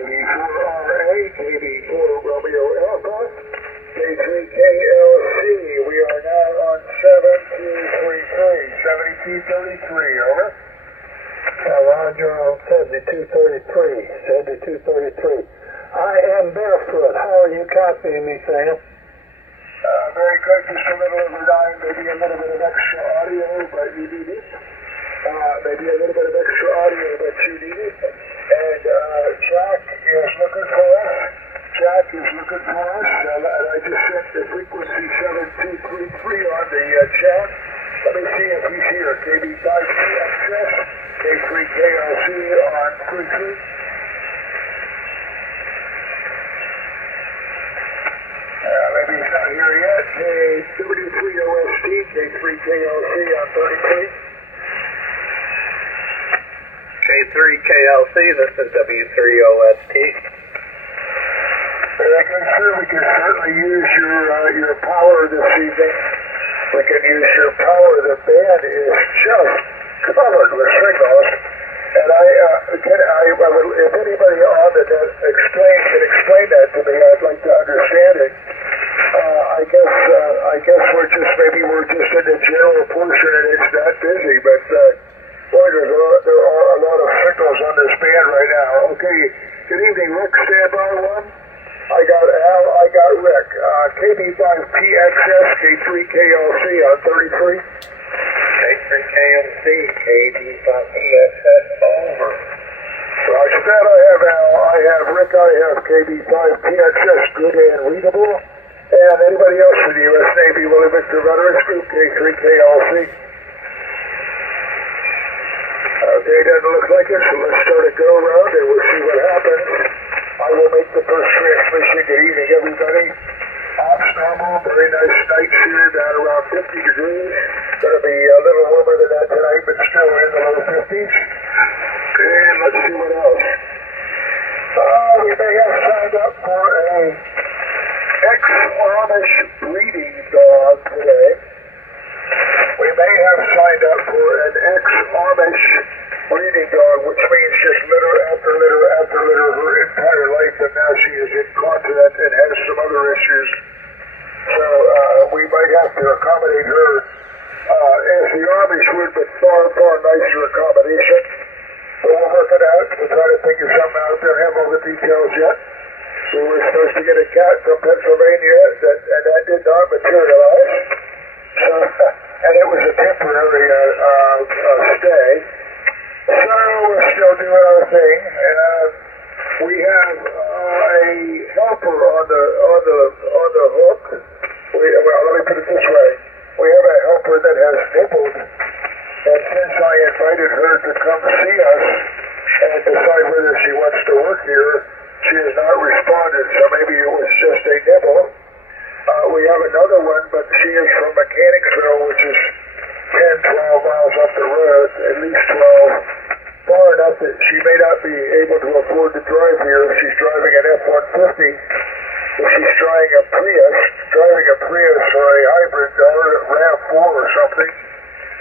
KB4RA, KB4 Romeo Alpha, K3KLC. We are now on 7233, over. Roger on 7233. I am barefoot. How are you copying me, Sam? Very good, just a little over 9, maybe a little bit of extra audio, but you need it. Maybe a little bit of extra audio, but you need it. And Jack is looking for us. And I just sent the frequency 7233 on the chat. Let me see if he's here. KB5PXS, K3KLC on frequency. Maybe he's not here yet. W3OST, K3KLC on 33. K3KLC, this is W3OST. Very good, sir. We can certainly use your power this evening. We can use your power. The band is just covered with signals. And if anybody on the net can explain that to me, I'd like to understand it. I guess we're just in the general portion and it's not busy, but boy, there are a lot of signals on this band right now. Okay, good evening, Rick. Standby one. I got Al. I got Rick. KB5PXS, K3KLC on 33. K3KLC, KB5PXS, over. Roger that. I have Al. I have Rick. I have KB5PXS, good and readable. And anybody else for the U.S. Navy, Willy Victor Veterans Group, K3KLC. Okay, doesn't look like it, so let's start a go-around and we'll see what happens. I will make the first transmission. Good evening, everybody. Ops normal, very nice nights here, down around 50 degrees. Going to be a little warmer than that tonight, but still in the low 50s. And let's see what else. We may have signed up for a ex-Amish breeding dog today. We may have signed up for an ex-Amish breeding dog, which means just litter after litter after litter her entire life, and now she is incontinent and has some other issues. So we might have to accommodate her as the Amish would, but far, far nicer accommodation. So we'll work it out. We'll try to figure something out there. Have all the details yet. We were supposed to get a cat from Pennsylvania, and that did not materialize. So, and it was a temporary stay. So we're still doing our thing. We have a helper on the hook. Let me put it this way: we have a helper that has nibbled, and since I invited her to come see us and decide whether she wants to work here, she has not responded. So maybe it was just a nibble. We have another one, but she is from Mechanicsville, which is 10, 12 miles up the road, at least 12, far enough that she may not be able to afford to drive here. She's driving an F-150. If she's driving a Prius or a hybrid or a RAV4 or something,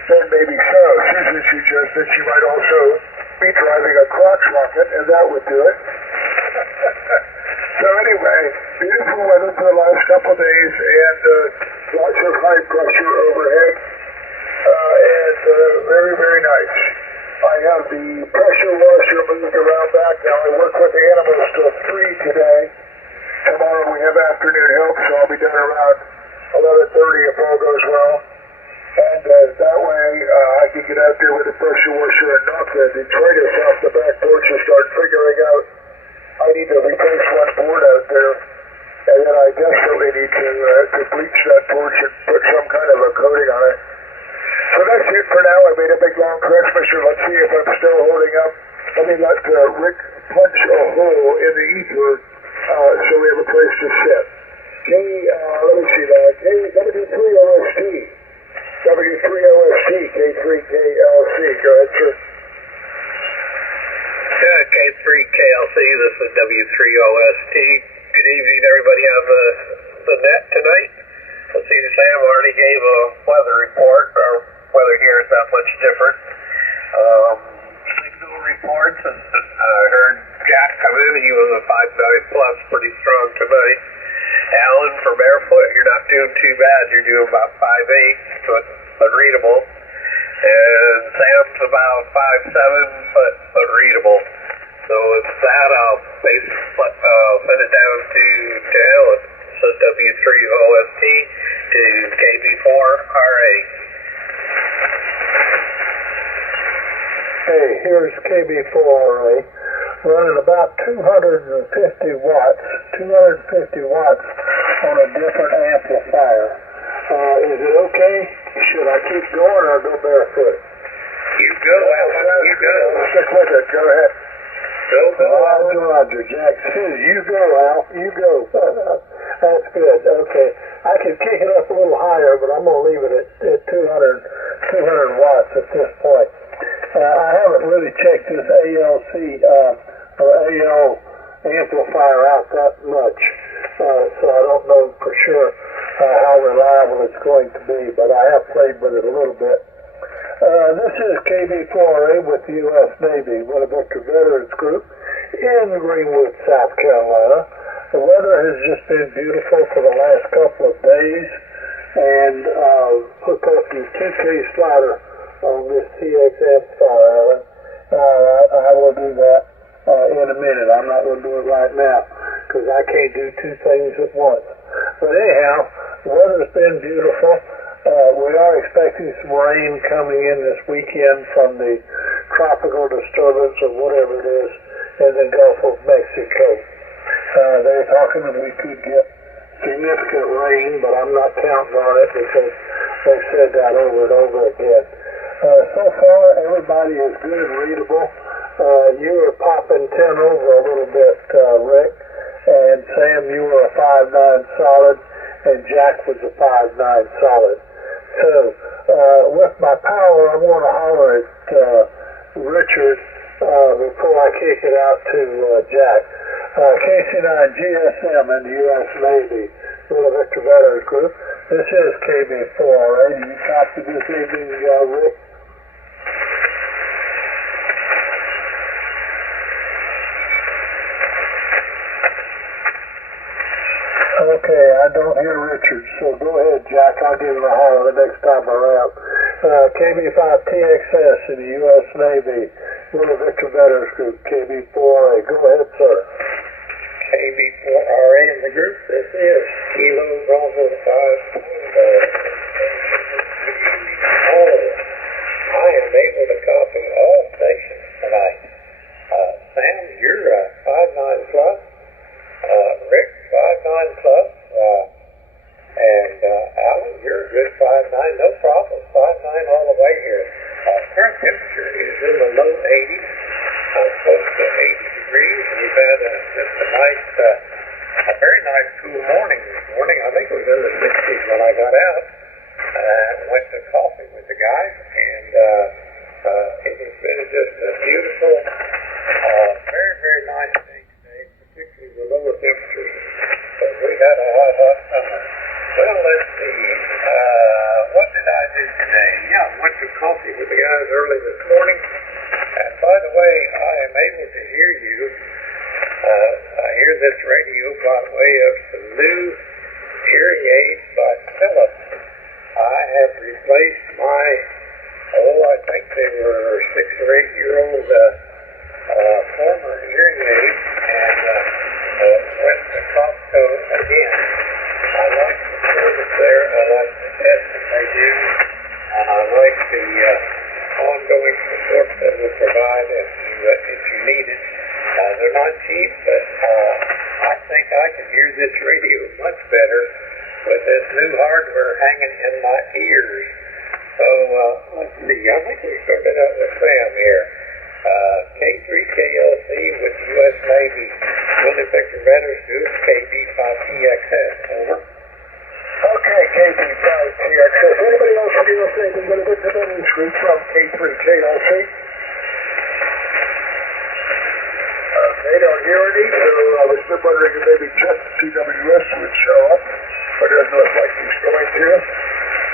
then maybe so. Susan suggested she might also be driving a crotch rocket, and that would do it. So anyway, beautiful weather for the last couple of days, and lots of high pressure overhead, and very, very nice. I have the pressure washer moved around back now. I work with the animals till 3 today. Tomorrow we have afternoon help, so I'll be done around 11:30 if all goes well. And that way I can get out there with the pressure washer and knock the detritus off the back porch and start figuring out I need to replace one board out there, and then I desperately need to bleach that porch and put some kind of a coating on it. So that's it for now. I made a big long transmission. Let's see if I'm still holding up. Let me let Rick punch a hole in the ether so we have a place to sit. Let me see that. W3OST. W3OST, K3KLC. Go ahead, sir. Yeah, K3KLC, this is W3OST. Good evening, everybody on the net tonight. Let's see, Sam already gave a weather report. Our weather here is not much different. Signal reports, and I heard Jack come in. He was a 5.9 plus, pretty strong tonight. Alan for barefoot, you're not doing too bad. You're doing about 5.8, but readable. And Sam's about 5.7, but readable. So it's that. I'll send it down to Alan. So W3OST to KB4RA. Hey, here's KB4RA, running about 250 watts on a different amplifier. Is it okay? Should I keep going or go barefoot? You go, Alan, you go. Stick with it, go ahead. Roger, Roger. Jack says, you go, Al. You go. That's good. Okay. I can kick it up a little higher, but I'm going to leave it at 200 watts at this point. I haven't really checked this ALC or AL amplifier out that much, so I don't know for sure how reliable it's going to be, but I have played with it a little bit. This is KB4A with the U.S. Navy, Willy Victor Veterans Group in Greenwood, South Carolina. The weather has just been beautiful for the last couple of days, and hook up your 2K slider on this TX amplifier, Alan. I will do that in a minute. I'm not going to do it right now because I can't do two things at once. But anyhow, the weather's been beautiful. We are expecting some rain coming in this weekend from the tropical disturbance or whatever it is in the Gulf of Mexico. They're talking that we could get significant rain, but I'm not counting on it because they've said that over and over again. So far, everybody is good and readable. You were popping 10 over a little bit, Rick, and Sam, you were a 5.9 solid, and Jack was a 5.9 solid. So, with my power, I want to holler at Richard before I kick it out to Jack. KC9 GSM in the U.S. Navy, Willy Victor Veterans Group. This is KB4RA. Do you copy this evening, Rick? Okay, I don't hear Richard, so go ahead, Jack. I'll give him a holler the next time around. KB5TXS in the U.S. Navy, Willy Victor Veterans Group, KB4RA. Go ahead, sir. KB4RA in the group. This is Kilo Bravo 5. I am able to copy all stations tonight. Sam, you're a 5.9 plus. Rick, 5.9 plus. And Alan, you're a good 5.9. No problem. 5.9 all the way here. Current temperature is in the low 80s. Close to 80 degrees. We've had just a very nice cool morning this morning. I think it was in the 60s when I got out. Went to coffee with the guys, and it has been just a beautiful, very, very nice day today, particularly the lower temperatures. But we had a hot summer. Well, let's see. What did I do today? Yeah, I went to coffee with the guys early this morning. And by the way, I am able to hear you. I hear this radio by way of some new hearing aids by Philips. I have replaced my, I think they were 6 or 8 year old former hearing aids, and went to Costco again. I like the service there. I like the test that they do, and I like the ongoing support that will provide if you need it. They're not cheap, but I think I can hear this radio much better with this new hardware hanging in my ears. So let's see. I think we started out with Sam here. K3KLC with U.S. Navy, Willy Victor Veterans Group, KB5TXS. Over. Okay, KB5TXS. Anybody else in the U.S. Navy Willy Victor Veterans Group from K3KLC? They don't hear any, so I was still wondering if maybe just TWS would show up, but it doesn't look like he's going to.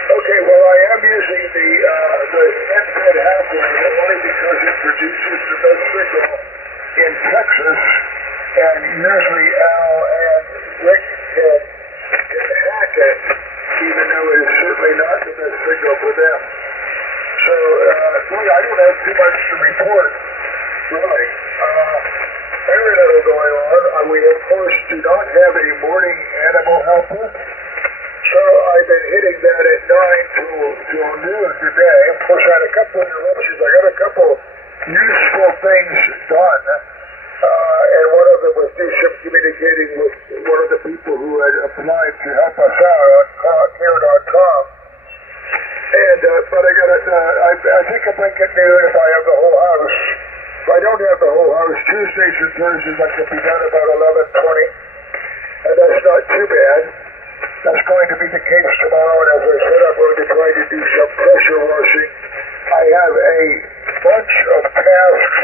Okay, well, I am using the NPED half wave only because it produces the best signal in Texas, and usually Al and Rick can hack it, even though it is certainly not the best signal for them. So, really, I don't have too much to report, really. Very little going on. We, of course, do not have a morning animal helper. So I've been hitting that at 9 till noon today. Of course, I had a couple of interruptions. I got a couple useful things done. And one of them was do some communicating with one of the people who had applied to help us out on care.com. And, but I got I think if I can do it if I have the whole house. If I don't have the whole house, Tuesdays and Thursdays I can be done about 11:20. And that's not too bad. That's going to be the case tomorrow, and as I said, I'm going to try to do some pressure washing. I have a bunch of tasks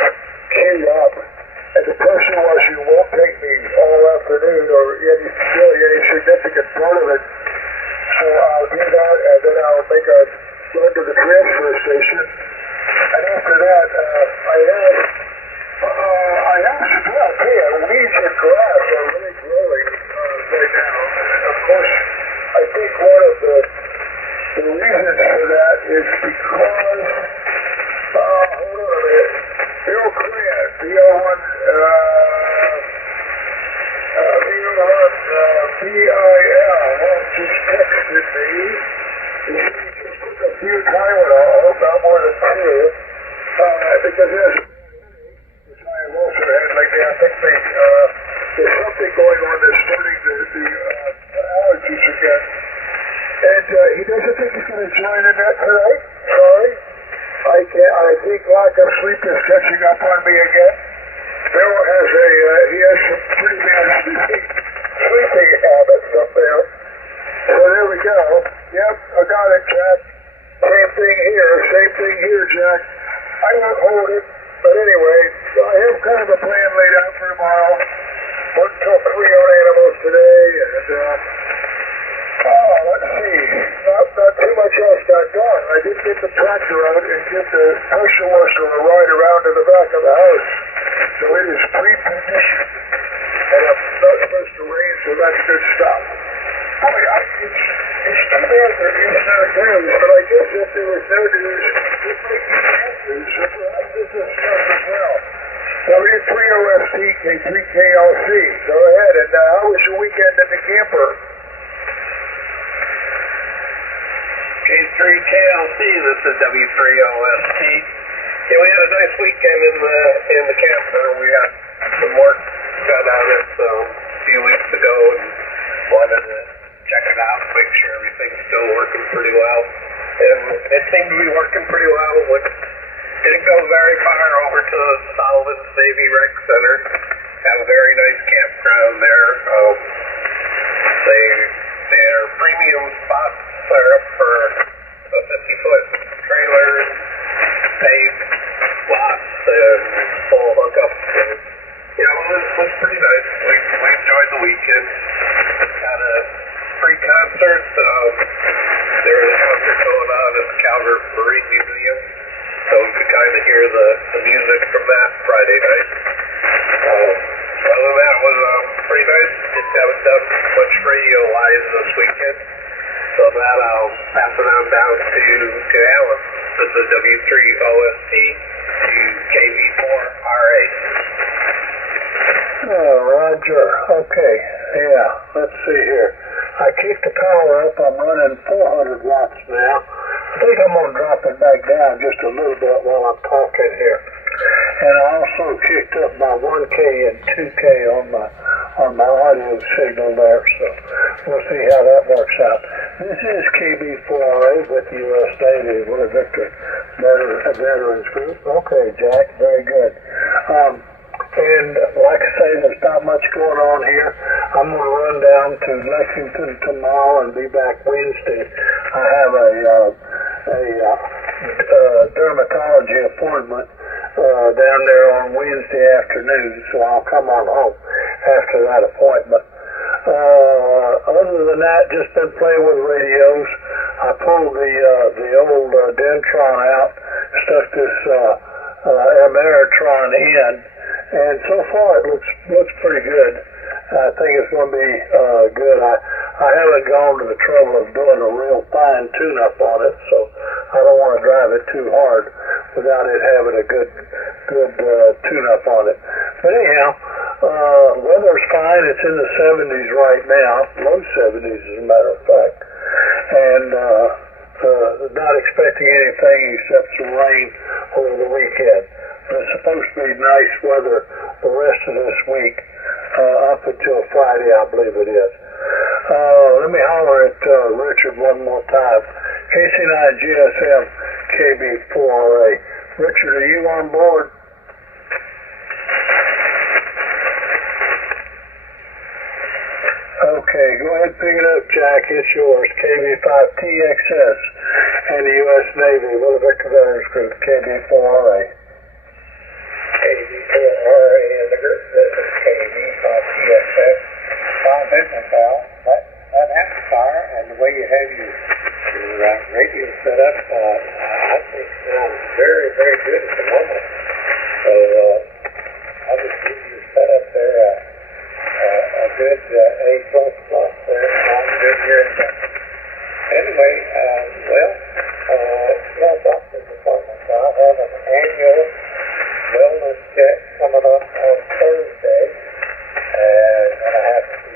queued up, and the pressure washing won't take me all afternoon or really any significant part of it. So I'll do that, and then I'll make a run to the transfer station. And after that, I have some weeds and grass are really growing right now. Of course, I think one of the reasons for that is because, hold on a minute, Bill Grant, BIL, just texted me. He just took a few Tylenol, not more than two, because which I have also had lately. I think there's something going on that's starting the allergies again. And he doesn't think he's going to join in that tonight. Sorry. I think lack of sleep is catching up on me again. Bill has he has some pretty bad sleeping habits up there. So there we go. Yep, I got it, Jack. Same thing here, Jack. I won't hold it, but anyway, I have kind of a plan laid out for tomorrow. Work till 3 on animals today, and let's see. Not too much else got done. I did get the tractor out and get the pressure washer to ride around to the back of the house. So it is pre-positioned. And it's not supposed to rain, so that's good stuff. Boy, it's too bad there is no news, but I guess if there was no news, it might be bad news, so perhaps this is stuff as well. W3OST K3KLC. Go ahead, and how was your weekend in the camper? K3KLC, this is W3OST. Yeah, we had a nice weekend in the camper. We had some work done on it a few weeks ago and wanted to check it out, make sure everything's still working pretty well. And it seemed to be working pretty well. Didn't go very far over to Sullivan's Navy Rec Center. Have a very nice campground there. Their premium spots are up for a 50-foot trailer, paved lots, and full hookups. And, it was pretty nice. We enjoyed the weekend. Had a free concert. There was a concert going on at the Calvert Marine Museum, so we could kind of hear the music from that Friday night. Other than that, it was pretty nice. Just haven't done much radio-wise this weekend, so that I'll pass it on down to Alan. This is W3OST to KV4RA. Oh, Roger. Okay. Yeah, let's see here. I kicked the power up. I'm running 400 watts now. I think I'm going to drop it back down just a little bit while I'm talking here. And I also kicked up my 1K and 2K on my audio signal there, so we'll see how that works out. This is KB4RA with the U.S. Navy, with a Victor Veterans Group. Okay, Jack, very good. And like I say, there's not much going on here. I'm going to run down to Lexington tomorrow and be back Wednesday. I have a dermatology appointment down there on Wednesday afternoon, so I'll come on home after that appointment. Other than that, just been playing with radios. I pulled the old Dentron out, stuck this Ameritron in, And so far it looks pretty good. I think it's going to be good. I haven't gone to the trouble of doing a real fine tune-up on it, so I don't want to drive it too hard without it having a good tune-up on it. But anyhow, weather's fine. It's in the 70s right now, low 70s as a matter of fact, and not expecting anything except some rain over the weekend. It's supposed to be nice weather the rest of this week, up until Friday, I believe it is. Let me holler at Richard one more time. KC9 GSM KB4RA. Richard, are you on board? Okay, go ahead and pick it up, Jack. It's yours. KB5TXS and the U.S. Navy. Will the Victor Veterans Group, KB4RA. KB4RA in the group. This is KB5TXS. Fine business, Al. That amplifier and the way you have your radio set up, I think sounds very, very good at the moment. So I would give your setup there a good A++ there. I'm good here. Anyway, doctor's appointments. I have an annual wellness check coming up on Thursday, and I have to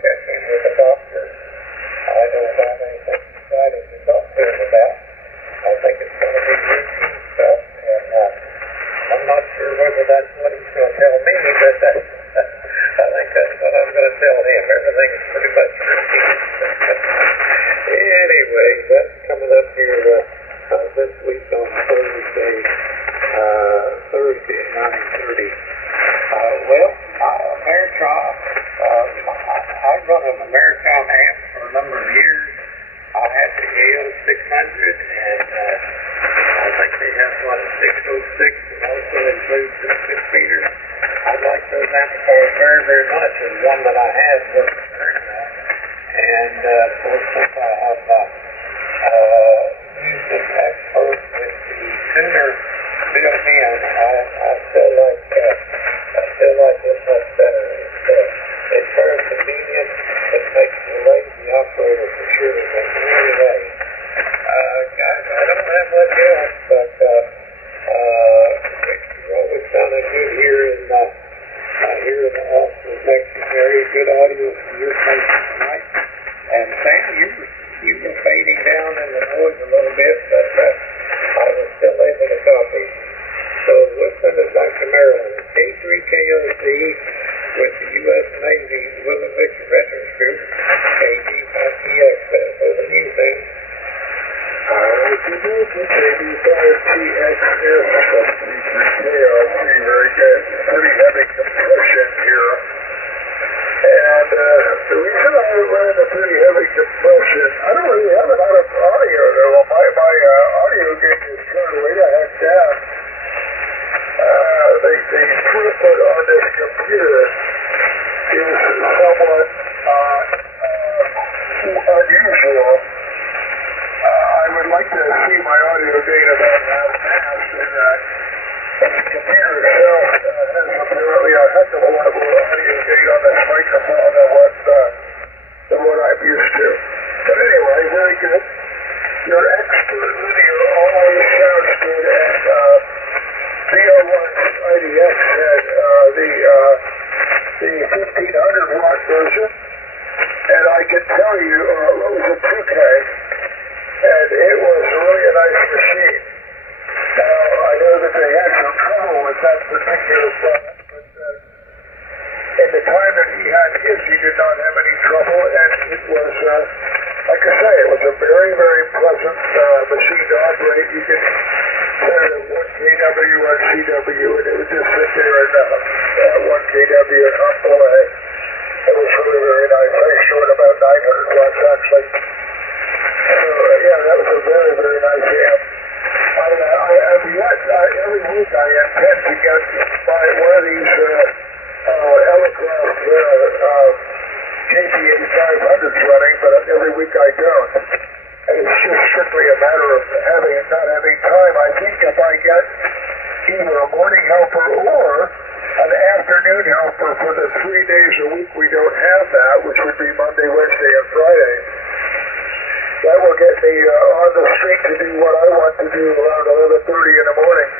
check in with the doctor. I don't have anything exciting to talk to him about. I think it's going to be routine stuff, and I'm not sure whether that's what he's going to tell me, but I think that's what I'm going to tell him. Everything is pretty much routine. Anyway, that's coming up here this week on Thursday at 9:30. Ameritron, I run an Ameritron amp for a number of years. I had the AO600, and I think they have one at 606 and also includes the 6-meter. I like those amplifiers very, very much, and one that I had works very well. And of course, since I have used this expert with the tuner built in, I still like it much better. It's very convenient. It makes the lazy operator for sure. It makes it really nice. Guys, I don't have much else, but you're always sounding good here in the Austin, Texas area. Good audio from your station tonight. And Sam, you were fading down in the noise a little bit, but I was still able to copy. So let's send it back to Maryland. K3KOC with the U.S. Navy Willy Victor Veterans Group, KB5TXS. Over to you, Sam. KB5TXS. Very good. Pretty heavy compression here. And the reason I ran the pretty heavy compression, I don't really have a lot of audio though. My audio game is turned way the heck down. The throughput on this computer is somewhat unusual. I would like to see my audio data about how fast, and the computer itself has apparently a heck of a lot more audio data on this microphone than what I'm used to. But anyway, very good. Your expert linear always sounds good, and VO1 IDX had the 1500 watt version, and I can tell you it was a 2K, and it was really a nice machine. Now, I know that they had some trouble with that particular product, but in the time that he had his, he did not have any trouble, and it was, like I say, it was a very, very pleasant machine to operate. You could set it at 1 kW, 1 CW, and it would just sit there at 1 kW and hop away. It was really very nice. I showed about 900 watts, actually. So, yeah, that was a very, very nice amp. Every week I intend to get by one of these Elecraft KP8500s running, but every week I don't. And it's just strictly a matter of not having time. I think if I get either a Saturday, Wednesday, and Friday. That will get me on the street to do what I want to do around 11:30 in the morning.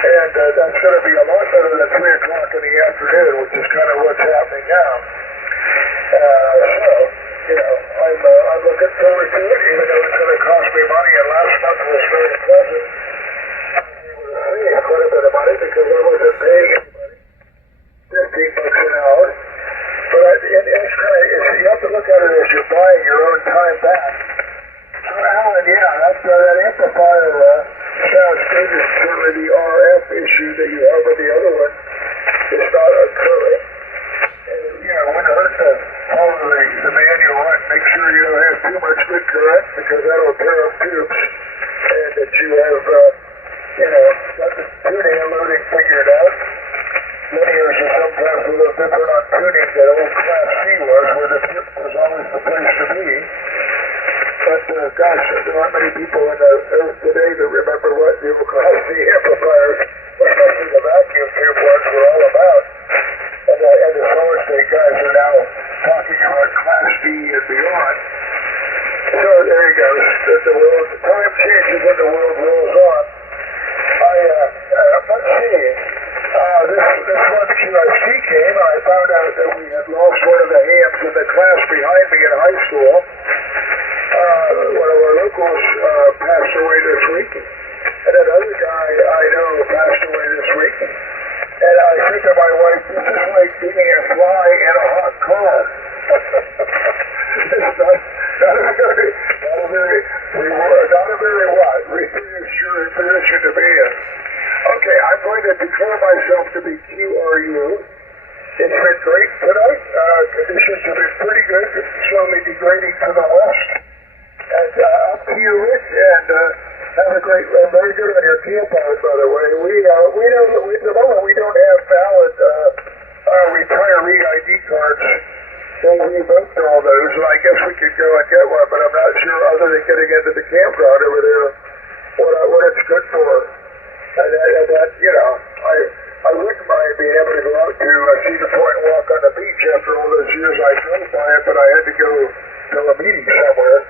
And that's going to be a lot better than 3 o'clock in the afternoon, which is kind of what's happening now. So, you know, I'm looking forward to it, even though it's going to cost me money. And last month was very pleasant. I was saving quite a bit of money because I wasn't paying anybody $15 an hour. But it's kind of, you have to look at it as you're buying your own time back. So, Alan, yeah, that amplifier sounds good. It's certainly the RF issue that you have with the other one is not occurring. And, you know, when it hurts to follow the manual and make sure you don't have too much good current because that'll tear up tubes. And that you have, you know, got the tuning and loading figured out. Linears are sometimes a little different on tuning than old Class C was, where the tip was always the place to be. But, gosh, there aren't many people in the earth today that remember what the old Class C amplifiers, especially the vacuum tube ones, were all about. And the solid state guys are now talking about Class D and beyond. So there he goes. The time changes when the world rolls on. Let's see. This one QST came, and I found out that we had lost one of the hams in the class behind me in high school. One of our locals passed away this week, and another guy I know passed away this week. And I said to my wife, this is like being a fly in a hot car. It's not a very reassuring position to be in. Okay, I'm going to declare myself to be QRU. It's been great tonight. Conditions have been pretty good. It's slowly degrading to the west. And up to you, Rich, and have a great, very good on your camp out, by the way. We don't, at the moment, we don't have valid retiree ID cards. They revoked all those, and I guess we could go and get one, but I'm not sure, other than getting into the campground over there, what it's good for. And that, you know, I wouldn't mind being able to go out to Cedar Point and walk on the beach after all those years I drove by it, but I had to go to a meeting somewhere.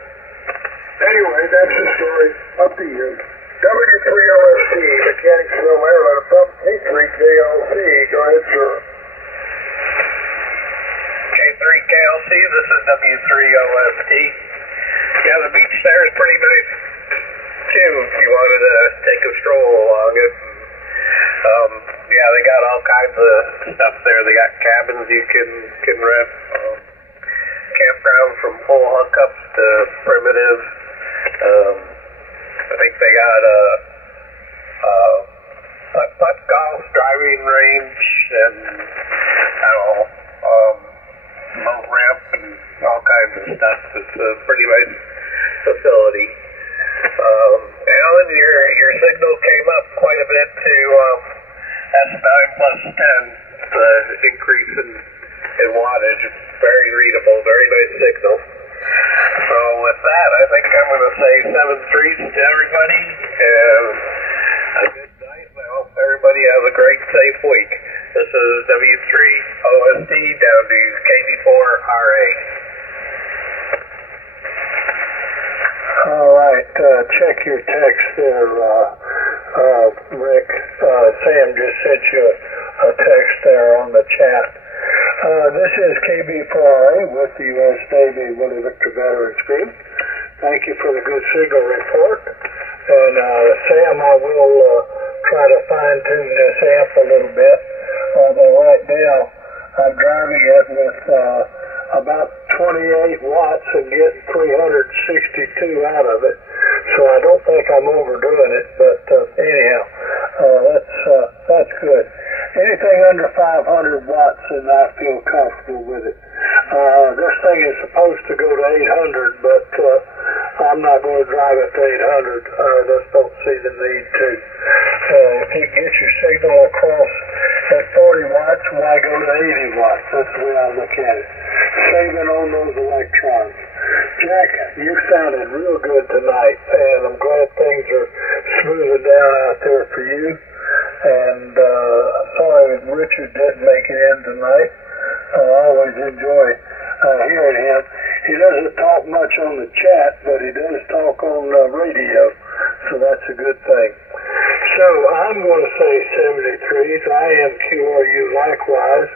Anyway, that's the story. Up to you. W3OST, Mechanicsville, Maryland, from K3KLC. Go ahead, sir. K3KLC, this is W3OST. Yeah, the beach there is pretty nice, too, if you wanted to take a stroll along it. Yeah, they got all kinds of stuff there. They got cabins you can rent. Campground from full hookups to primitive. I think they got a putt golf driving range and I don't know, boat ramp and all kinds of stuff. It's a pretty nice facility. Alan, your signal came up quite a bit to S9+10. The increase in wattage. Very readable, very nice signal. So with that, I think I'm going to say 7-3 to everybody, and a good night, and I hope everybody has a great, safe week. This is W3OST down to KB4RA. All right, check your text there, Rick. Sam just sent you a text there on the chat. This is KB4RA with the U.S. Navy Willy Victor Veterans Group. Thank you for the good signal report. And Sam, I will try to fine-tune this amp a little bit, although right now I'm driving it with about 28 watts and getting 362 out of it. So I don't think I'm overdoing it, but anyhow, that's good. Anything under 500 watts, and I feel comfortable with it. This thing is supposed to go to 800, but I'm not going to drive it to 800. I just don't see the need to. If you get your signal across at 40 watts, why go to 80 watts? That's the way I look at it. Saving on those electrons. Jack, you sounded real good tonight, and I'm glad things are smoothing down out there for you. And sorry that Richard didn't make it in tonight. I always enjoy hearing him. He doesn't talk much on the chat, but he does talk on radio, so that's a good thing. So I'm going to say 73s. I am QRU likewise.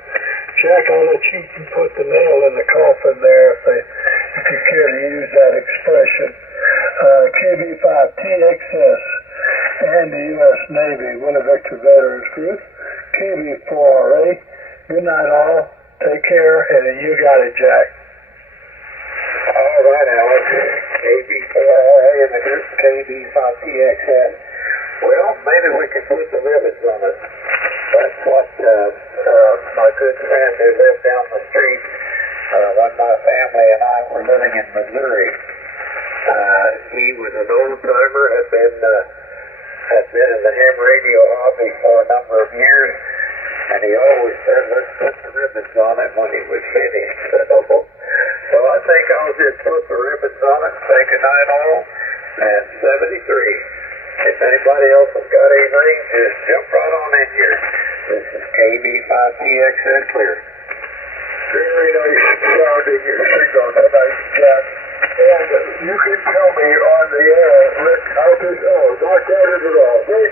Jack, I'll let you put the nail in the coffin there if you care to use that expression. KB5TXS and the U.S. Navy, Willy Victor Veterans Group. KB4RA. Good night, all. Take care, and you got it, Jack. All right, Alex. KB4RA and the group KB5TXS. Well, maybe we can put the ribbons on it. That's what my good friend who lived down the street when my family and I were living in Missouri. He was an old timer, had been in the ham radio hobby for a number of years, and he always said, let's put the ribbons on it when he was finished. So I think I'll just put the ribbons on it and say goodnight all, and 73. If anybody else has got anything, just jump right on in here. This is KB5TXN clear. Very nice sounding your signal tonight, Jack. And you can tell me on the air, Rick, how this, not got it at all. Very